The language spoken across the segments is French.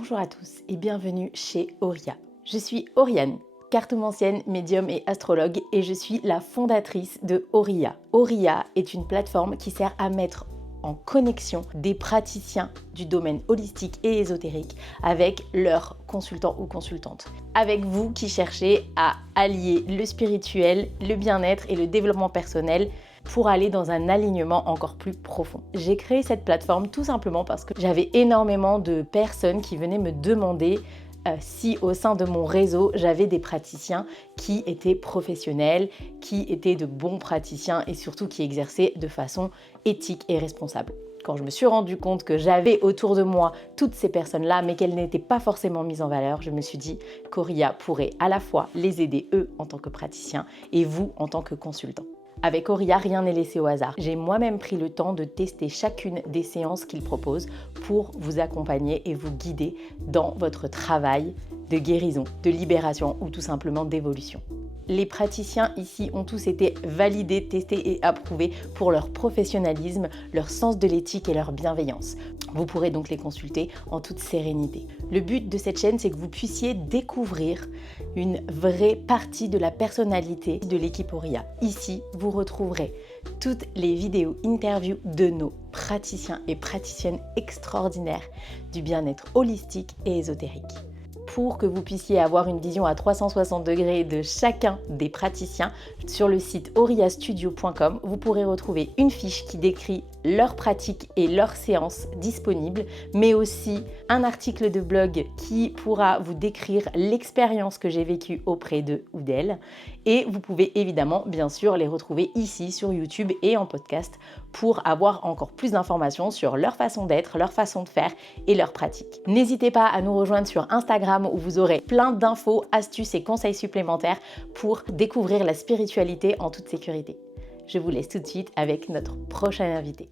Bonjour à tous et bienvenue chez Auria. Je suis Oriane, cartomancienne, médium et astrologue et je suis la fondatrice de Auria. Auria est une plateforme qui sert à mettre en connexion des praticiens du domaine holistique et ésotérique avec leurs consultants ou consultantes. Avec vous qui cherchez à allier le spirituel, le bien-être et le développement personnel pour aller dans un alignement encore plus profond. J'ai créé cette plateforme tout simplement parce que j'avais énormément de personnes qui venaient me demander si au sein de mon réseau, j'avais des praticiens qui étaient professionnels, qui étaient de bons praticiens et surtout qui exerçaient de façon éthique et responsable. Quand je me suis rendu compte que j'avais autour de moi toutes ces personnes-là, mais qu'elles n'étaient pas forcément mises en valeur, je me suis dit qu'Auria pourrait à la fois les aider eux en tant que praticiens et vous en tant que consultants. Avec Auria, rien n'est laissé au hasard. J'ai moi-même pris le temps de tester chacune des séances qu'ils proposent pour vous accompagner et vous guider dans votre travail de guérison, de libération ou tout simplement d'évolution. Les praticiens ici ont tous été validés, testés et approuvés pour leur professionnalisme, leur sens de l'éthique et leur bienveillance. Vous pourrez donc les consulter en toute sérénité. Le but de cette chaîne, c'est que vous puissiez découvrir une vraie partie de la personnalité de l'équipe Auria. Ici, vous retrouverez toutes les vidéos interviews de nos praticiens et praticiennes extraordinaires du bien-être holistique et ésotérique. Pour que vous puissiez avoir une vision à 360 degrés de chacun des praticiens, sur le site auriastudio.com, vous pourrez retrouver une fiche qui décrit leurs pratiques et leurs séances disponibles, mais aussi un article de blog qui pourra vous décrire l'expérience que j'ai vécue auprès d'eux ou d'elles. Et vous pouvez évidemment, bien sûr, les retrouver ici sur YouTube et en podcast pour avoir encore plus d'informations sur leur façon d'être, leur façon de faire et leurs pratiques. N'hésitez pas à nous rejoindre sur Instagram où vous aurez plein d'infos, astuces et conseils supplémentaires pour découvrir la spiritualité en toute sécurité. Je vous laisse tout de suite avec notre prochain invité.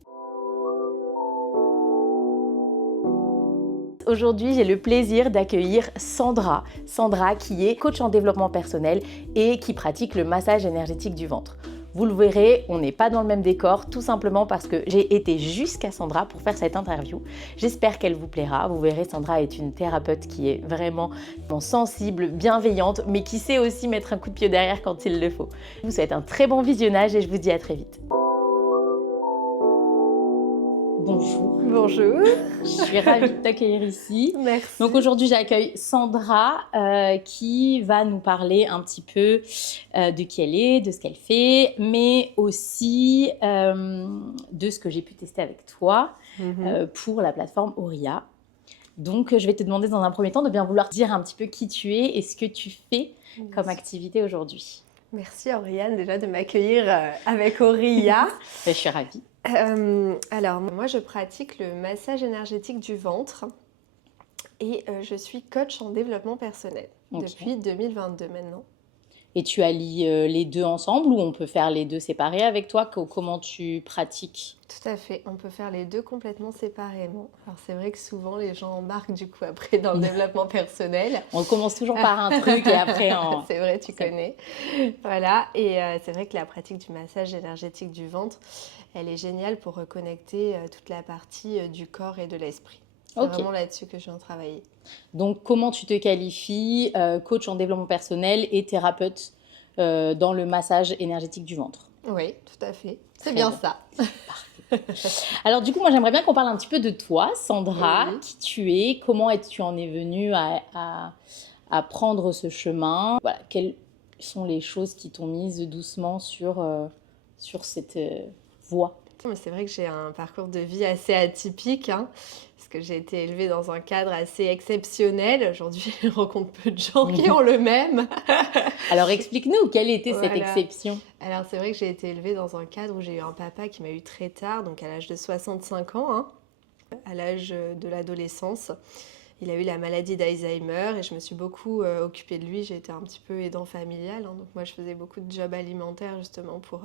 Aujourd'hui, j'ai le plaisir d'accueillir Sandra. Sandra qui est coach en développement personnel et qui pratique le massage énergétique du ventre. Vous le verrez, on n'est pas dans le même décor, tout simplement parce que j'ai été jusqu'à Sandra pour faire cette interview. J'espère qu'elle vous plaira. Vous verrez, Sandra est une thérapeute qui est vraiment sensible, bienveillante, mais qui sait aussi mettre un coup de pied derrière quand il le faut. Je vous souhaite un très bon visionnage et je vous dis à très vite. Bonjour. Bonjour. Je suis ravie de t'accueillir ici. Merci. Donc aujourd'hui, j'accueille Sandra qui va nous parler un petit peu de qui elle est, de ce qu'elle fait, mais aussi de ce que j'ai pu tester avec toi pour la plateforme Auria. Donc je vais te demander dans un premier temps de bien vouloir dire un petit peu qui tu es et ce que tu fais comme activité aujourd'hui. Merci Oriane déjà de m'accueillir avec Auria. Je suis ravie. Alors moi je pratique le massage énergétique du ventre et je suis coach en développement personnel depuis 2022 maintenant. Et tu allies les deux ensemble ou on peut faire les deux séparés avec toi? Comment tu pratiques? Tout à fait, on peut faire les deux complètement séparément. Alors c'est vrai que souvent les gens embarquent du coup après dans le développement personnel. On commence toujours par un truc et après on... C'est vrai, tu connais. Voilà, et c'est vrai que la pratique du massage énergétique du ventre, elle est géniale pour reconnecter toute la partie du corps et de l'esprit. C'est vraiment là-dessus que je viens travailler. Donc, comment tu te qualifies coach en développement personnel et thérapeute dans le massage énergétique du ventre? Oui, tout à fait. C'est bien ça. Parfait. Alors, du coup, moi, j'aimerais bien qu'on parle un petit peu de toi, Sandra, qui tu es, comment tu en es venue à prendre ce chemin. Voilà, quelles sont les choses qui t'ont mise doucement sur cette voie? C'est vrai que j'ai un parcours de vie assez atypique, parce que j'ai été élevée dans un cadre assez exceptionnel. Aujourd'hui, je rencontre peu de gens qui ont le même. Alors, explique-nous, quelle était cette exception? Alors, c'est vrai que j'ai été élevée dans un cadre où j'ai eu un papa qui m'a eu très tard, donc à l'âge de 65 ans, à l'âge de l'adolescence. Il a eu la maladie d'Alzheimer et je me suis beaucoup occupée de lui. J'ai été un petit peu aidant familial. Donc moi, je faisais beaucoup de jobs alimentaires justement pour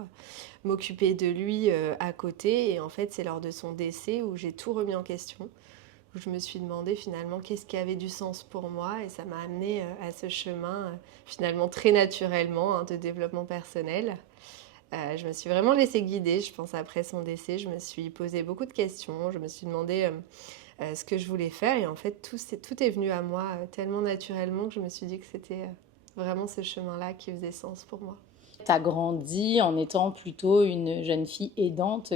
m'occuper de lui à côté. Et en fait, c'est lors de son décès où j'ai tout remis en question, où je me suis demandé finalement qu'est-ce qui avait du sens pour moi. Et ça m'a amenée à ce chemin finalement très naturellement de développement personnel. Je me suis vraiment laissée guider, je pense, après son décès. Je me suis posé beaucoup de questions. Je me suis demandé ce que je voulais faire. Et en fait, tout est venu à moi tellement naturellement que je me suis dit que c'était vraiment ce chemin-là qui faisait sens pour moi. Tu as grandi en étant plutôt une jeune fille aidante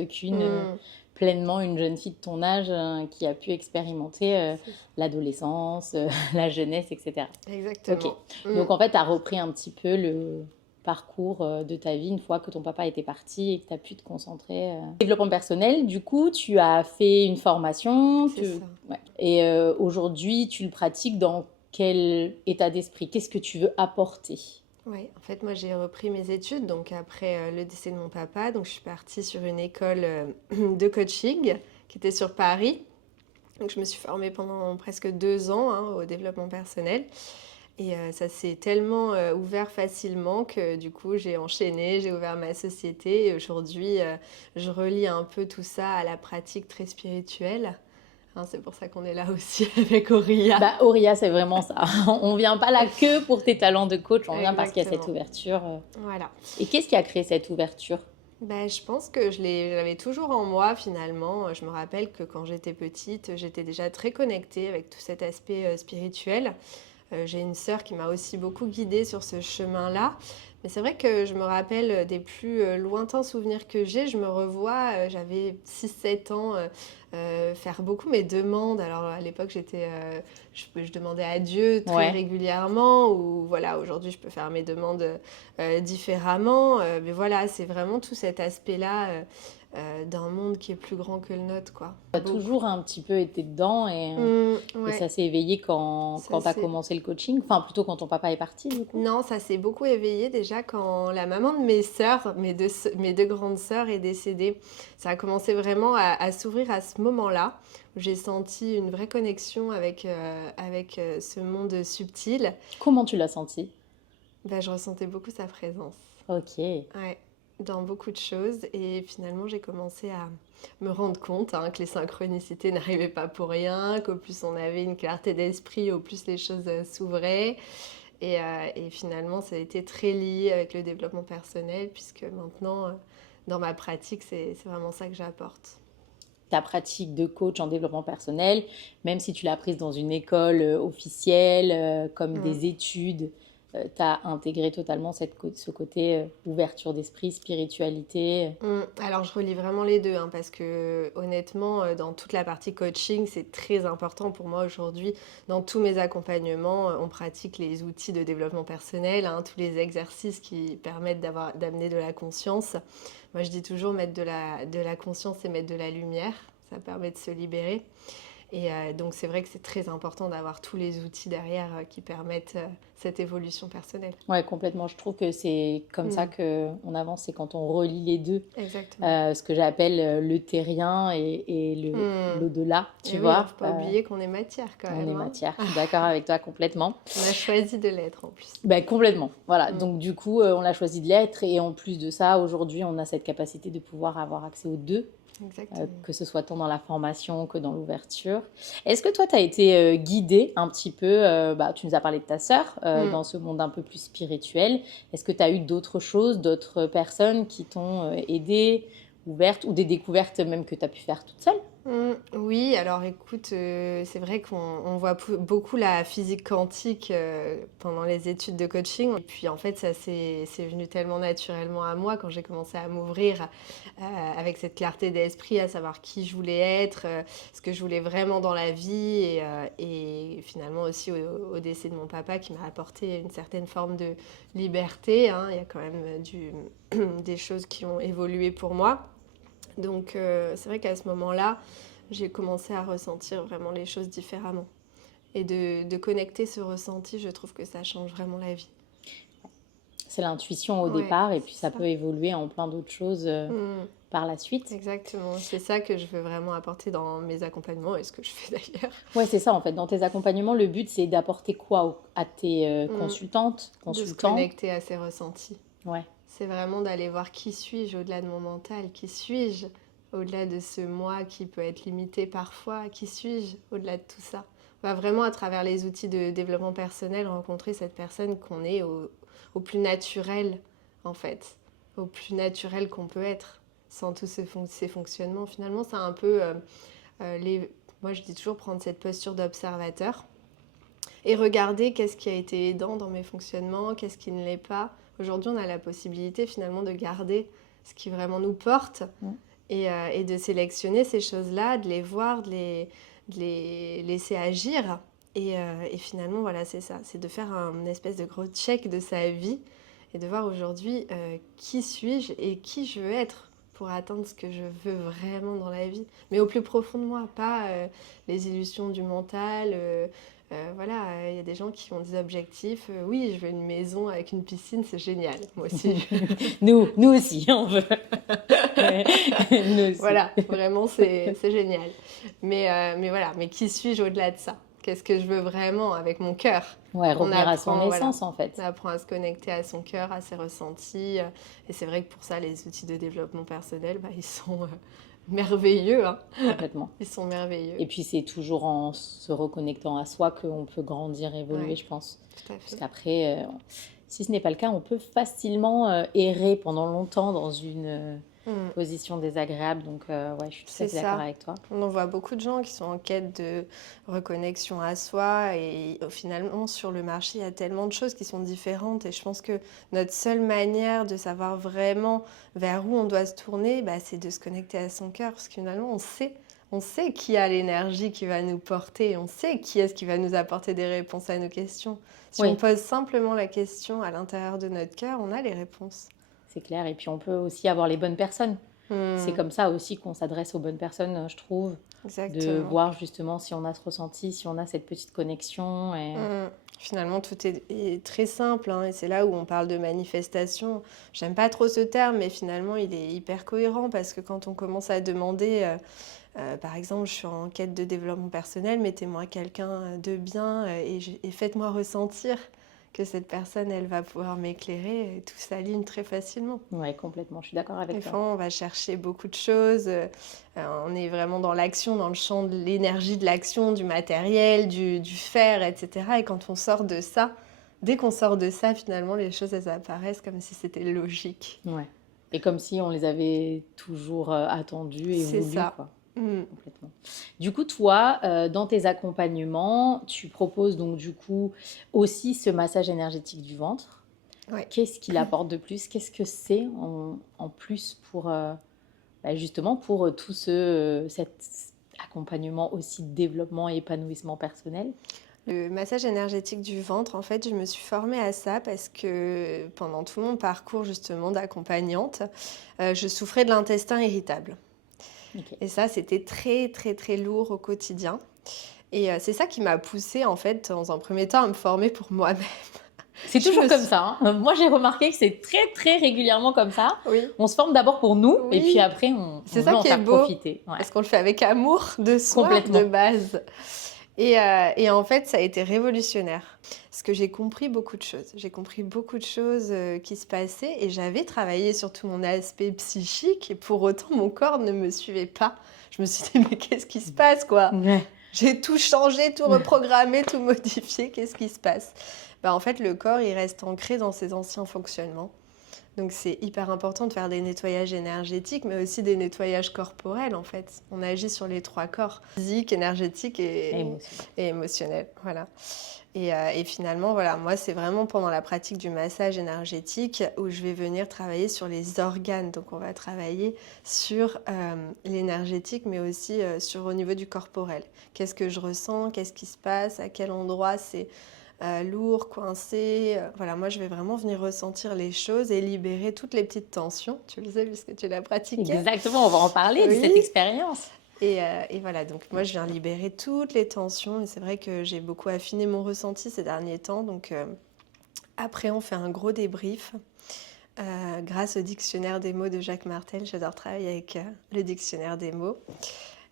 pleinement une jeune fille de ton âge qui a pu expérimenter C'est ça. l'adolescence, la jeunesse, etc. Ok. Exactement. Donc en fait, tu as repris un petit peu le parcours de ta vie une fois que ton papa était parti et que tu as pu te concentrer. Développement personnel, du coup, tu as fait une formation. C'est ça. Ouais. Et aujourd'hui, tu le pratiques dans quel état d'esprit? Qu'est-ce que tu veux apporter? Oui, en fait, moi j'ai repris mes études donc après le décès de mon papa. Donc je suis partie sur une école de coaching qui était sur Paris. Donc je me suis formée pendant presque 2 ans au développement personnel. Et ça s'est tellement ouvert facilement que du coup j'ai enchaîné, j'ai ouvert ma société et aujourd'hui je relie un peu tout ça à la pratique très spirituelle. Hein, c'est pour ça qu'on est là aussi avec Auria. Bah, Auria, c'est vraiment ça. On vient pas là que pour tes talents de coach, on vient parce qu'il y a cette Exactement. ouverture. Voilà. Et qu'est-ce qui a créé cette ouverture? Ben, je pense que j'avais toujours en moi finalement. Je me rappelle que quand j'étais petite, j'étais déjà très connectée avec tout cet aspect spirituel. J'ai une sœur qui m'a aussi beaucoup guidée sur ce chemin-là. Mais c'est vrai que je me rappelle des plus lointains souvenirs que j'ai. Je me revois, j'avais 6-7 ans, faire beaucoup mes demandes. Alors à l'époque, je demandais à Dieu très Ouais. régulièrement. Ou voilà, aujourd'hui, je peux faire mes demandes différemment. Mais voilà, c'est vraiment tout cet aspect-là d'un monde qui est plus grand que le nôtre, quoi. Tu as toujours un petit peu été dedans et Ouais. ça s'est éveillé quand Ça, tu as c'est- commencé le coaching. Enfin, plutôt quand ton papa est parti, du coup. Non, ça s'est beaucoup éveillé déjà quand la maman de mes sœurs, mes deux grandes sœurs, est décédée. Ça a commencé vraiment à s'ouvrir à ce moment-là, où j'ai senti une vraie connexion avec ce monde subtil. Comment tu l'as senti? Ben, je ressentais beaucoup sa présence. Ok. Ouais, dans beaucoup de choses. Et finalement, j'ai commencé à me rendre compte que les synchronicités n'arrivaient pas pour rien, qu'au plus on avait une clarté d'esprit, au plus les choses s'ouvraient. Et finalement, ça a été très lié avec le développement personnel, puisque maintenant, dans ma pratique, c'est vraiment ça que j'apporte. Ta pratique de coach en développement personnel, même si tu l'as prise dans une école officielle, comme Mm. des études, tu as intégré totalement ce côté ouverture d'esprit, spiritualité. Alors, je relie vraiment les deux, parce que honnêtement, dans toute la partie coaching, c'est très important pour moi aujourd'hui. Dans tous mes accompagnements, on pratique les outils de développement personnel, tous les exercices qui permettent d'amener de la conscience. Moi, je dis toujours mettre de la conscience et mettre de la lumière. Ça permet de se libérer. Et donc, c'est vrai que c'est très important d'avoir tous les outils derrière qui permettent cette évolution personnelle. Ouais, complètement. Je trouve que c'est comme ça qu'on avance, c'est quand on relie les deux. Exactement. Ce que j'appelle le terrien et l'au-delà, tu Et oui, il vois. ne faut pas oublier qu'on est matière quand On même. est matière, je suis d'accord avec toi complètement. On a choisi de l'être en plus. Ben, complètement, voilà. Donc du coup, on a choisi de l'être et en plus de ça, aujourd'hui, on a cette capacité de pouvoir avoir accès aux deux. Exactement. Que ce soit tant dans la formation que dans l'ouverture. Est-ce que toi, tu as été guidée un petit peu, tu nous as parlé de ta sœur, dans ce monde un peu plus spirituel. Est-ce que tu as eu d'autres choses, d'autres personnes qui t'ont aidée, ouverte, ou des découvertes même que tu as pu faire toute seule? Oui, alors écoute, c'est vrai qu'on voit beaucoup la physique quantique pendant les études de coaching. Et puis en fait, c'est venu tellement naturellement à moi quand j'ai commencé à m'ouvrir avec cette clarté d'esprit, à savoir qui je voulais être, ce que je voulais vraiment dans la vie. Et finalement aussi au décès de mon papa qui m'a apporté une certaine forme de liberté. Il y a quand même des choses qui ont évolué pour moi. Donc c'est vrai qu'à ce moment-là, j'ai commencé à ressentir vraiment les choses différemment. Et de connecter ce ressenti, je trouve que ça change vraiment la vie. C'est l'intuition au Ouais, départ et puis c'est ça ça. peut évoluer en plein d'autres choses par la suite. Exactement, c'est ça que je veux vraiment apporter dans mes accompagnements et ce que je fais d'ailleurs. Ouais, c'est ça en fait. Dans tes accompagnements, le but c'est d'apporter quoi à tes consultantes, De se consultants? connecter à ses ressentis. Ouais. C'est vraiment d'aller voir qui suis-je au-delà de mon mental, qui suis-je au-delà de ce moi qui peut être limité parfois, qui suis-je au-delà de tout ça. On va vraiment à travers les outils de développement personnel rencontrer cette personne qu'on est au plus naturel en fait, au plus naturel qu'on peut être sans tous ces fonctionnements. Finalement, c'est un peu moi je dis toujours prendre cette posture d'observateur et regarder qu'est-ce qui a été aidant dans mes fonctionnements, qu'est-ce qui ne l'est pas. Aujourd'hui, on a la possibilité finalement de garder ce qui vraiment nous porte et de sélectionner ces choses-là, de les voir, de les laisser agir. Et finalement, voilà, c'est ça, c'est de faire un espèce de gros check de sa vie et de voir aujourd'hui qui suis-je et qui je veux être pour atteindre ce que je veux vraiment dans la vie. Mais au plus profond de moi, pas les illusions du mental. Voilà, il y a des gens qui ont des objectifs. Oui, je veux une maison avec une piscine, c'est génial. Moi aussi. Nous aussi, on veut. Nous aussi. Voilà, vraiment, c'est génial. Mais voilà, mais qui suis-je au-delà de ça? Qu'est-ce que je veux vraiment avec mon cœur? Ouais, On revenir à son apprend, voilà, essence en fait. on apprend à se connecter à son cœur, à ses ressentis. Et c'est vrai que pour ça, les outils de développement personnel, ils sont merveilleux. Hein. Complètement. Ils sont merveilleux. Et puis c'est toujours en se reconnectant à soi qu'on peut grandir, évoluer, Ouais, je pense. tout à Parce fait. qu'après, si ce n'est pas le cas, on peut facilement errer pendant longtemps dans une Mm. position désagréable. Donc ouais, je suis tout à C'est fait d'accord ça. avec toi. On en voit beaucoup de gens qui sont en quête de reconnexion à soi et finalement sur le marché il y a tellement de choses qui sont différentes et je pense que notre seule manière de savoir vraiment vers où on doit se tourner, c'est de se connecter à son cœur parce que finalement on sait qui a l'énergie qui va nous porter, on sait qui est-ce qui va nous apporter des réponses à nos questions. Si Oui. on pose simplement la question à l'intérieur de notre cœur, on a les réponses. C'est clair. Et puis on peut aussi avoir les bonnes personnes. C'est Hmm, comme ça aussi qu'on s'adresse aux bonnes personnes, je trouve. De exactement. voir justement si on a ce ressenti, si on a cette petite connexion. Et... Finalement, tout est très simple, hein, et c'est là où on parle de manifestation. J'aime pas trop ce terme, mais finalement, il est hyper cohérent parce que quand on commence à demander, par exemple, je suis en quête de développement personnel, mettez-moi quelqu'un de bien et faites-moi ressentir que cette personne, elle va pouvoir m'éclairer, et tout s'aligne très facilement. Ouais, complètement, je suis d'accord avec Des toi. fois, on va chercher beaucoup de choses. On est vraiment dans l'action, dans le champ de l'énergie de l'action, du matériel, du faire, etc. Et quand on sort de ça, dès qu'on sort de ça, finalement, les choses, elles apparaissent comme si c'était logique. Ouais. Et comme si on les avait toujours attendues et C'est voulues, ça. quoi. Complètement. Du coup, toi, dans tes accompagnements, tu proposes donc du coup aussi ce massage énergétique du ventre. Ouais. Qu'est-ce qu'il apporte de plus? Qu'est-ce que c'est en plus pour justement pour tout cet accompagnement aussi de développement et épanouissement personnel? Le massage énergétique du ventre, en fait, je me suis formée à ça parce que pendant tout mon parcours justement d'accompagnante, je souffrais de l'intestin irritable. Ok. Et ça, c'était très, très, très lourd au quotidien. Et c'est ça qui m'a poussée, en fait, dans un premier temps, à me former pour moi-même. C'est toujours comme ça. Hein. Moi, j'ai remarqué que c'est très, très régulièrement comme ça. Oui. On se forme d'abord pour nous et puis Oui. après, on C'est veut ça en qui est faire beau, profiter. Ouais. parce qu'on le fait avec amour de soi, Complètement. de base. Et en fait, ça a été révolutionnaire. Parce que j'ai compris beaucoup de choses. J'ai compris beaucoup de choses qui se passaient et j'avais travaillé sur tout mon aspect psychique et pour autant, mon corps ne me suivait pas. Je me suis dit, mais qu'est-ce qui se passe, quoi? Ouais. J'ai tout changé, tout reprogrammé, tout modifié. Qu'est-ce qui se passe? En fait, le corps, il reste ancré dans ses anciens fonctionnements. Donc, c'est hyper important de faire des nettoyages énergétiques, mais aussi des nettoyages corporels, en fait. On agit sur les 3 corps, physique, énergétique et émotionnel. Voilà. Et finalement, voilà, moi, c'est vraiment pendant la pratique du massage énergétique où je vais venir travailler sur les organes. Donc, on va travailler sur l'énergétique, mais aussi au niveau du corporel. Qu'est-ce que je ressens? Qu'est-ce qui se passe? À quel endroit c'est lourd, coincé? Voilà, moi, je vais vraiment venir ressentir les choses et libérer toutes les petites tensions. Tu le sais, puisque tu l'as pratiqué. Exactement, on va en parler de cette expérience. Et voilà, donc moi je viens libérer toutes les tensions et c'est vrai que j'ai beaucoup affiné mon ressenti ces derniers temps. Donc après on fait un gros débrief grâce au dictionnaire des mots de Jacques Martel. J'adore travailler avec le dictionnaire des mots.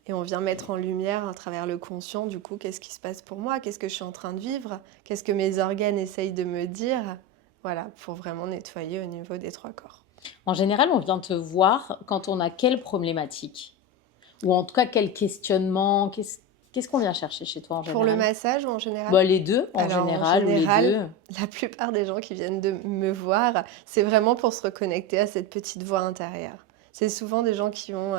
Et on vient mettre en lumière à travers le conscient du coup qu'est-ce qui se passe pour moi, qu'est-ce que je suis en train de vivre, qu'est-ce que mes organes essayent de me dire. Voilà, pour vraiment nettoyer au niveau des 3 corps. En général, on vient te voir quand on a quelle problématique? Ou en tout cas, quel questionnement? Qu'est-ce qu'on vient chercher chez toi en général? Pour le massage ou en général? Les deux, en général, ou les deux. La plupart des gens qui viennent de me voir, c'est vraiment pour se reconnecter à cette petite voix intérieure. C'est souvent des gens qui ont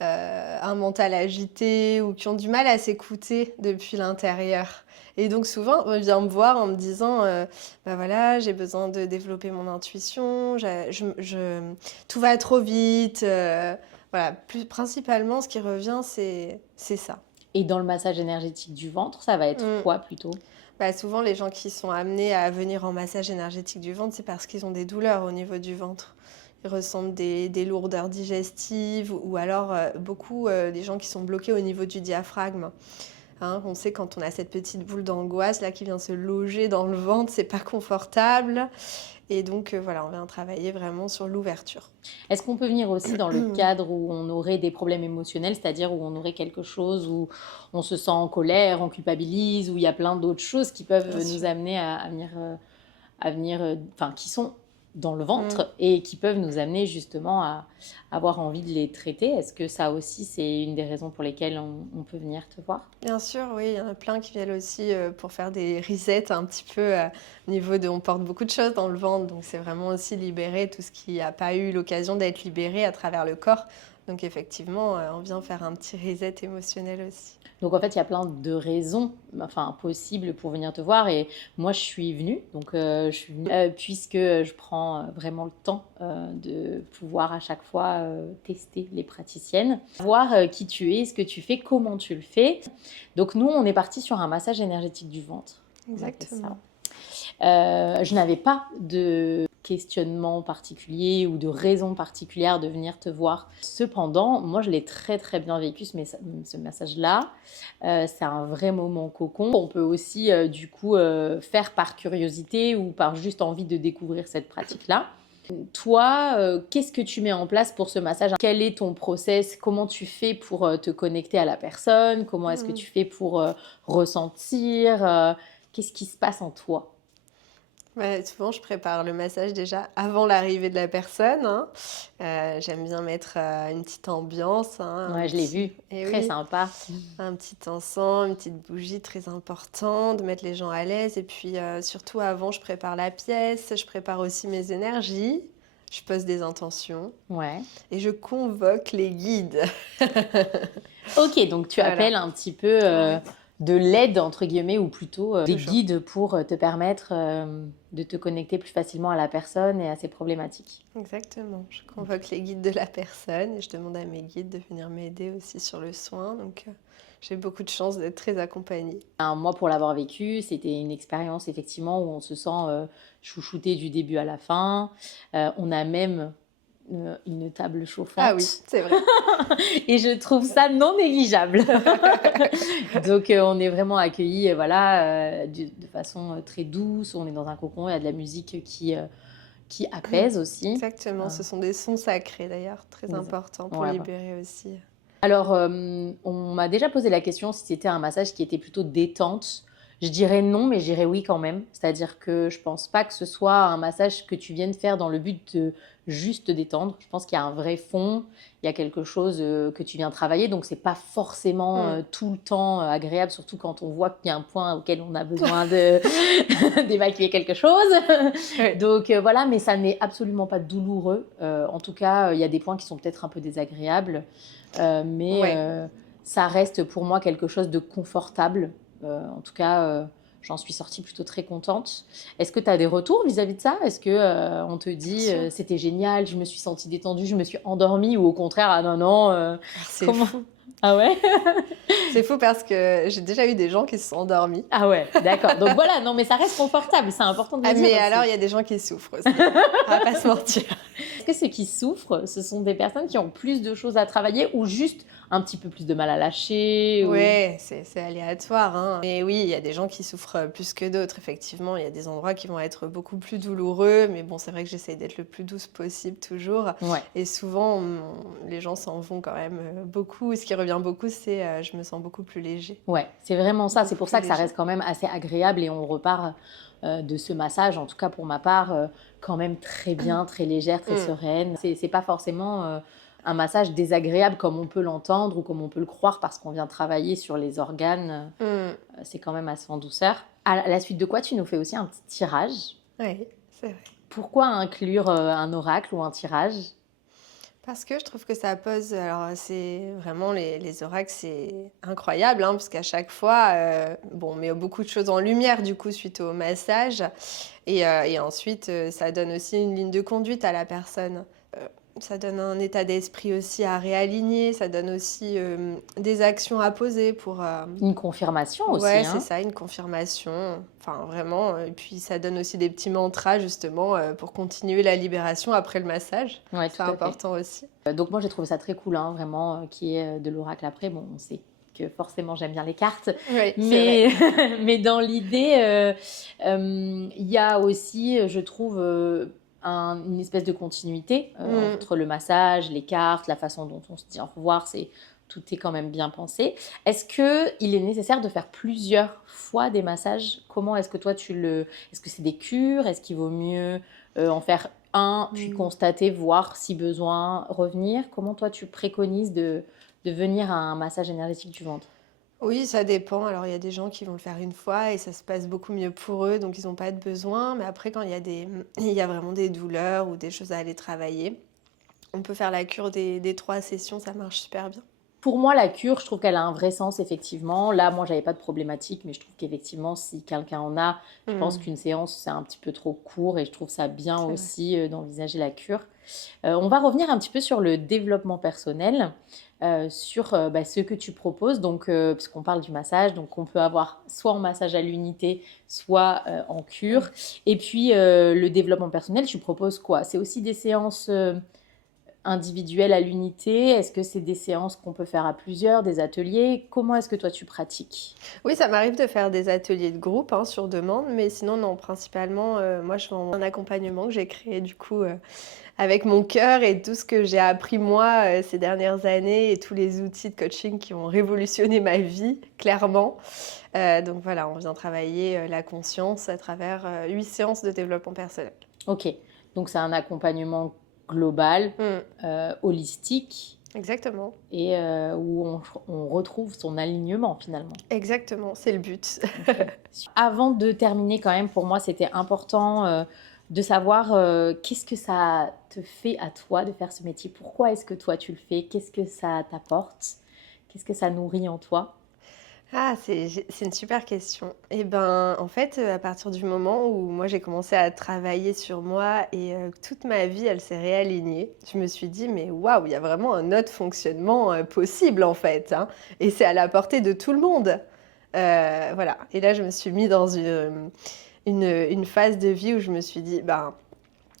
un mental agité ou qui ont du mal à s'écouter depuis l'intérieur. Et donc souvent, on vient me voir en me disant, bah voilà, j'ai besoin de développer mon intuition, tout va trop vite. Voilà, principalement, ce qui revient, c'est ça. Et dans le massage énergétique du ventre, ça va être Mm. quoi plutôt? Bah, souvent, les gens qui sont amenés à venir en massage énergétique du ventre, c'est parce qu'ils ont des douleurs au niveau du ventre. Ils ressentent des lourdeurs digestives ou alors beaucoup des gens qui sont bloqués au niveau du diaphragme. Hein, on sait quand on a cette petite boule d'angoisse là qui vient se loger dans le ventre, c'est pas confortable. Et donc voilà, on vient travailler vraiment sur l'ouverture. Est-ce qu'on peut venir aussi dans le cadre où on aurait des problèmes émotionnels, c'est-à-dire où on aurait quelque chose où on se sent en colère, on culpabilise, où il y a plein d'autres choses qui peuvent Bien nous sûr. amener à venir, enfin, qui sont dans le ventre et qui peuvent nous amener justement à avoir envie de les traiter. Est-ce que ça aussi, c'est une des raisons pour lesquelles on peut venir te voir? Bien sûr, oui, il y en a plein qui viennent aussi pour faire des resets un petit peu au niveau de... On porte beaucoup de choses dans le ventre, donc c'est vraiment aussi libérer tout ce qui n'a pas eu l'occasion d'être libéré à travers le corps. Donc effectivement, on vient faire un petit reset émotionnel aussi. Donc en fait, il y a plein de raisons possibles pour venir te voir. Et moi, je suis venue. Donc je suis venue puisque je prends vraiment le temps de pouvoir à chaque fois tester les praticiennes, voir qui tu es, ce que tu fais, comment tu le fais. Donc nous, on est parti sur un massage énergétique du ventre. Exactement. Je n'avais pas de questionnement particulier ou de raison particulière de venir te voir. Cependant, moi, je l'ai très très bien vécu ce massage-là. C'est un vrai moment cocon. On peut aussi du coup faire par curiosité ou par juste envie de découvrir cette pratique-là. Toi, qu'est-ce que tu mets en place pour ce massage? Quel est ton process? Comment tu fais pour te connecter à la personne? Comment est-ce que tu fais pour ressentir? Qu'est-ce qui se passe en toi? Ouais, souvent, je prépare le massage déjà avant l'arrivée de la personne. Hein. J'aime bien mettre une petite ambiance. Hein, Ouais, je l'ai vu. Très sympa. Un petit encens, une petite bougie, très important, de mettre les gens à l'aise. Et puis surtout avant, je prépare la pièce, je prépare aussi mes énergies, je pose des intentions Ouais. et je convoque les guides. Ok, donc tu appelles un petit peu de l'aide, entre guillemets, ou plutôt des guides pour te permettre de te connecter plus facilement à la personne et à ses problématiques. Exactement. Je convoque les guides de la personne et je demande à mes guides de venir m'aider aussi sur le soin. Donc, j'ai beaucoup de chance d'être très accompagnée. Moi, pour l'avoir vécu, c'était une expérience effectivement où on se sent chouchouté du début à la fin. On a même une table chauffante. Ah oui, c'est vrai. Et je trouve ça non négligeable. Donc, on est vraiment accueillis de façon très douce. On est dans un cocon, il y a de la musique qui apaise aussi. Exactement, ce sont des sons sacrés d'ailleurs, très importants pour libérer aussi. Alors, on m'a déjà posé la question si c'était un massage qui était plutôt détente. Je dirais non, mais je dirais oui quand même. C'est-à-dire que je pense pas que ce soit un massage que tu viennes faire dans le but de juste te détendre. Je pense qu'il y a un vrai fond, il y a quelque chose que tu viens travailler. Donc, c'est pas forcément tout le temps agréable, surtout quand on voit qu'il y a un point auquel on a besoin d'évacuer quelque chose. Oui. Donc, voilà, mais ça n'est absolument pas douloureux. En tout cas, il y a des points qui sont peut-être un peu désagréables. Mais ça reste pour moi quelque chose de confortable. En tout cas, j'en suis sortie plutôt très contente. Est-ce que tu as des retours vis-à-vis de ça? Est-ce qu'on te dit c'était génial, je me suis sentie détendue, je me suis endormie, ou au contraire, ah non, c'est fou. Ah ouais? C'est fou parce que j'ai déjà eu des gens qui se sont endormis. Ah ouais, d'accord. Donc voilà, non mais ça reste confortable, c'est important de le dire. Mais aussi. Alors, il y a des gens qui souffrent aussi, on va pas se mentir. Est-ce que ceux qui souffrent, ce sont des personnes qui ont plus de choses à travailler ou juste un petit peu plus de mal à lâcher Ouais, c'est aléatoire. Hein. Mais oui, il y a des gens qui souffrent plus que d'autres, effectivement. Il y a des endroits qui vont être beaucoup plus douloureux, mais bon, c'est vrai que j'essaie d'être le plus douce possible toujours. Ouais. Et souvent, les gens s'en vont quand même beaucoup. Ce qui revient beaucoup, c'est je me sens beaucoup plus léger. Ouais, c'est vraiment ça. C'est pour ça que ça reste quand même assez agréable et on repart de ce massage, en tout cas pour ma part, quand même très bien, très légère, très sereine. C'est pas forcément un massage désagréable comme on peut l'entendre ou comme on peut le croire parce qu'on vient travailler sur les organes. C'est quand même assez en douceur. À la suite de quoi, tu nous fais aussi un petit tirage. Oui, c'est vrai. Pourquoi inclure un oracle ou un tirage ? Parce que je trouve que ça pose, alors c'est vraiment les oracles, c'est incroyable, hein, parce qu'à chaque fois, bon, on met beaucoup de choses en lumière du coup suite au massage, et ensuite ça donne aussi une ligne de conduite à la personne. Euh, Ça donne un état d'esprit aussi à réaligner, ça donne aussi des actions à poser pour, Une confirmation aussi, ouais, c'est hein? ça, une confirmation. Enfin, vraiment. Et puis, ça donne aussi des petits mantras, justement, pour continuer la libération après le massage. Ouais, C'est tout à fait. important aussi. Donc moi j'ai trouvé ça très cool, hein, vraiment, qu'il y ait de l'oracle après. Bon, on sait que forcément j'aime bien les cartes, Oui, c'est vrai. mais, mais dans l'idée, il y a aussi, je trouve, une espèce de continuité Mm. entre le massage, les cartes, la façon dont on se dit au revoir, tout est quand même bien pensé. Est-ce qu'il est nécessaire de faire plusieurs fois des massages? Comment est-ce que toi Est-ce que c'est des cures? Est-ce qu'il vaut mieux en faire un, puis Mm. constater, voir si besoin, revenir? Comment toi tu préconises de venir à un massage énergétique du ventre? Oui, ça dépend. Alors, il y a des gens qui vont le faire une fois et ça se passe beaucoup mieux pour eux, donc ils n'ont pas de besoin. Mais après, quand il y a il y a vraiment des douleurs ou des choses à aller travailler, on peut faire la cure des 3 sessions, ça marche super bien. Pour moi, la cure, je trouve qu'elle a un vrai sens, effectivement. Là, moi, j'avais pas de problématique, mais je trouve qu'effectivement, si quelqu'un en a, je pense Mm. qu'une séance, c'est un petit peu trop court et je trouve ça bien C'est vrai. aussi d'envisager la cure. On va revenir un petit peu sur le développement personnel, sur ce que tu proposes, donc, puisqu'on parle du massage, donc on peut avoir soit en massage à l'unité, soit en cure. Ouais. Et puis, le développement personnel, tu proposes quoi? C'est aussi des séances individuelles à l'unité? Est-ce que c'est des séances qu'on peut faire à plusieurs, des ateliers? Comment est-ce que toi tu pratiques? Oui, ça m'arrive de faire des ateliers de groupe, hein, sur demande, mais sinon, non, principalement, moi, je fais un accompagnement que j'ai créé du coup avec mon cœur et tout ce que j'ai appris moi ces dernières années et tous les outils de coaching qui ont révolutionné ma vie, clairement. Donc voilà, on vient travailler la conscience à travers 8 séances de développement personnel. Ok, donc c'est un accompagnement global, Mm, holistique, exactement, et où on retrouve son alignement finalement. exactement, c'est le but. Ok. Avant de terminer, quand même, pour moi, c'était important de savoir qu'est-ce que ça te fait à toi de faire ce métier. Pourquoi est-ce que toi tu le fais? Qu'est-ce que ça t'apporte? Qu'est-ce que ça nourrit en toi? Ah, c'est une super question. Et ben, en fait, à partir du moment où moi j'ai commencé à travailler sur moi et toute ma vie, elle s'est réalignée, je me suis dit: «Mais waouh, il y a vraiment un autre fonctionnement, possible en fait, hein, et c'est à la portée de tout le monde». Voilà, et là, je me suis mis dans une phase de vie où je me suis dit: «Ben,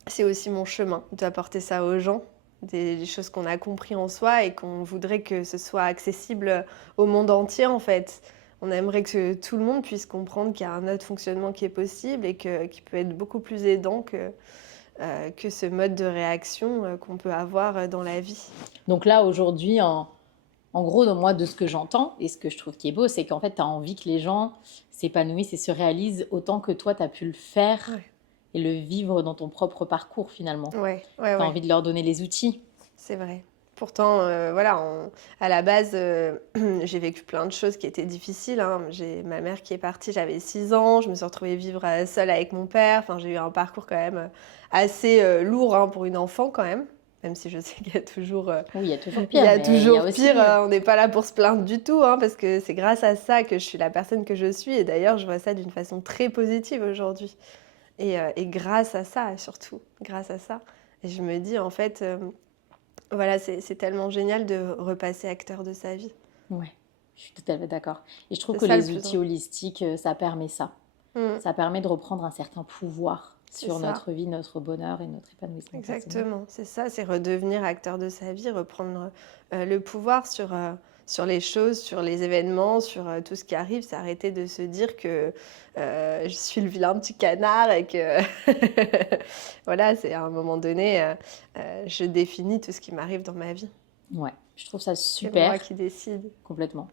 c'est aussi mon chemin d'apporter ça aux gens, des choses qu'on a compris en soi et qu'on voudrait que ce soit accessible au monde entier en fait. On aimerait que tout le monde puisse comprendre qu'il y a un autre fonctionnement qui est possible et qui peut être beaucoup plus aidant que ce mode de réaction qu'on peut avoir dans la vie. Donc là, aujourd'hui, en gros, moi, de ce que j'entends et ce que je trouve qui est beau, c'est qu'en fait, tu as envie que les gens s'épanouissent et se réalisent autant que toi, tu as pu le faire Ouais, et le vivre dans ton propre parcours finalement. ouais, ouais, Tu as ouais. envie de leur donner les outils. C'est vrai. Pourtant, voilà, à la base, j'ai vécu plein de choses qui étaient difficiles, hein. J'ai ma mère qui est partie, j'avais 6 ans, je me suis retrouvée vivre seule avec mon père. Enfin, j'ai eu un parcours quand même assez lourd, hein, pour une enfant quand même. Même si je sais qu'il y a toujours, Oui, il y a toujours il y pire, a mais il y a toujours aussi pire. mieux. On n'est pas là pour se plaindre du tout, hein, parce que c'est grâce à ça que je suis la personne que je suis. Et d'ailleurs, je vois ça d'une façon très positive aujourd'hui. Et grâce à ça, surtout, grâce à ça. Et je me dis, en fait, voilà, c'est tellement génial de repasser acteur de sa vie. Ouais, je suis tout à fait d'accord. Et je trouve C'est que ça le les plus outils important. holistiques, ça permet ça. Mm, Ça permet de reprendre un certain pouvoir c'est sur ça, notre vie, notre bonheur et notre épanouissement personnel. exactement. C'est ça, c'est redevenir acteur de sa vie, reprendre le pouvoir sur les choses, sur les événements, sur tout ce qui arrive. C'est arrêter de se dire que je suis le vilain petit canard et que voilà, c'est à un moment donné, je définis tout ce qui m'arrive dans ma vie. Ouais, je trouve ça C'est super, moi qui décide. complètement.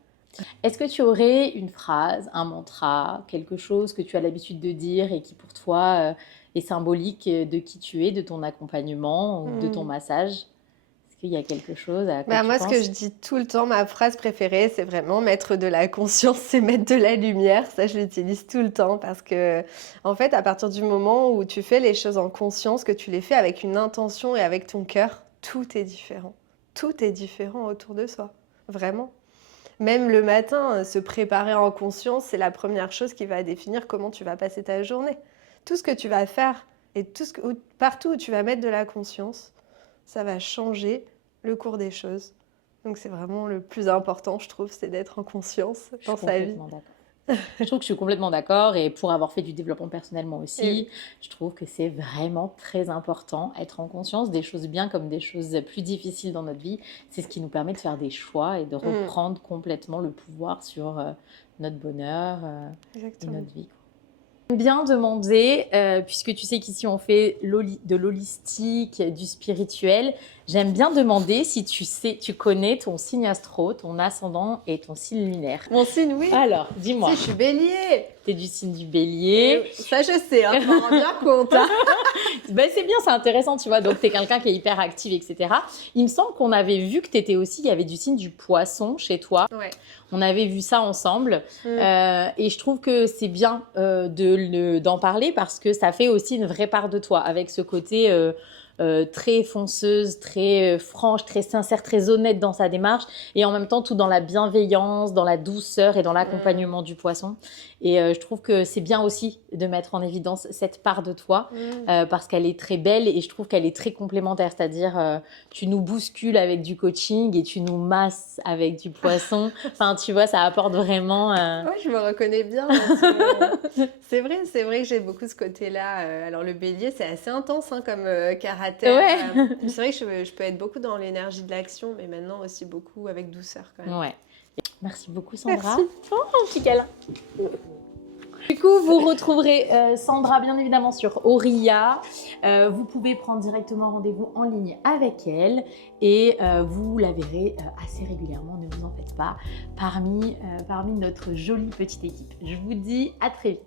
Est-ce que tu aurais une phrase, un mantra, quelque chose que tu as l'habitude de dire et qui pour toi est symbolique de qui tu es, de ton accompagnement ou de ton Mm. massage? Est-ce qu'il y a quelque chose à quoi Bah, tu moi, ce que penses? je dis tout le temps, ma phrase préférée, c'est vraiment mettre de la conscience, c'est mettre de la lumière. Ça, je l'utilise tout le temps parce que, en fait, à partir du moment où tu fais les choses en conscience, que tu les fais avec une intention et avec ton cœur, tout est différent. Tout est différent autour de soi, vraiment. Même le matin, se préparer en conscience, c'est la première chose qui va définir comment tu vas passer ta journée. Tout ce que tu vas faire et partout où tu vas mettre de la conscience, ça va changer le cours des choses. Donc c'est vraiment le plus important, je trouve, c'est d'être en conscience dans sa vie. Complètement d'accord. Je trouve que je suis complètement d'accord et pour avoir fait du développement personnel moi aussi, je trouve que c'est vraiment très important, être en conscience des choses bien comme des choses plus difficiles dans notre vie. C'est ce qui nous permet de faire des choix et de reprendre complètement le pouvoir sur notre bonheur et notre vie. J'aime bien demander, puisque tu sais qu'ici on fait de l'holistique, du spirituel, j'aime bien demander si tu connais ton signe astro, ton ascendant et ton signe lunaire. Mon signe, oui. Alors, dis-moi. Si, je suis bélier. T'es du signe du bélier. Ça, je sais, je m'en rends bien compte. Ben, c'est bien, c'est intéressant, tu vois. Donc, t'es quelqu'un qui est hyper actif, etc. Il me semble qu'on avait vu que t'étais aussi, il y avait du signe du poisson chez toi. Ouais. On avait vu ça ensemble. Et je trouve que c'est bien d'en parler parce que ça fait aussi une vraie part de toi avec ce côté très fonceuse, très franche, très sincère, très honnête dans sa démarche et en même temps tout dans la bienveillance, dans la douceur et dans l'accompagnement du poisson. Et je trouve que c'est bien aussi de mettre en évidence cette part de toi parce qu'elle est très belle et je trouve qu'elle est très complémentaire. C'est-à-dire, tu nous bouscules avec du coaching et tu nous masses avec du poisson. Enfin, tu vois, ça apporte vraiment... Ouais, je me reconnais bien. C'est vrai que j'ai beaucoup ce côté-là. Alors, le bélier, c'est assez intense comme caractère. Ouais. C'est vrai que je peux être beaucoup dans l'énergie de l'action, mais maintenant aussi beaucoup avec douceur quand même. Ouais. Merci beaucoup, Sandra. Merci. Oh, petit câlin. Du coup, vous retrouverez Sandra bien évidemment sur Auria. Vous pouvez prendre directement rendez-vous en ligne avec elle et vous la verrez assez régulièrement, ne vous en faites pas, parmi notre jolie petite équipe. Je vous dis à très vite.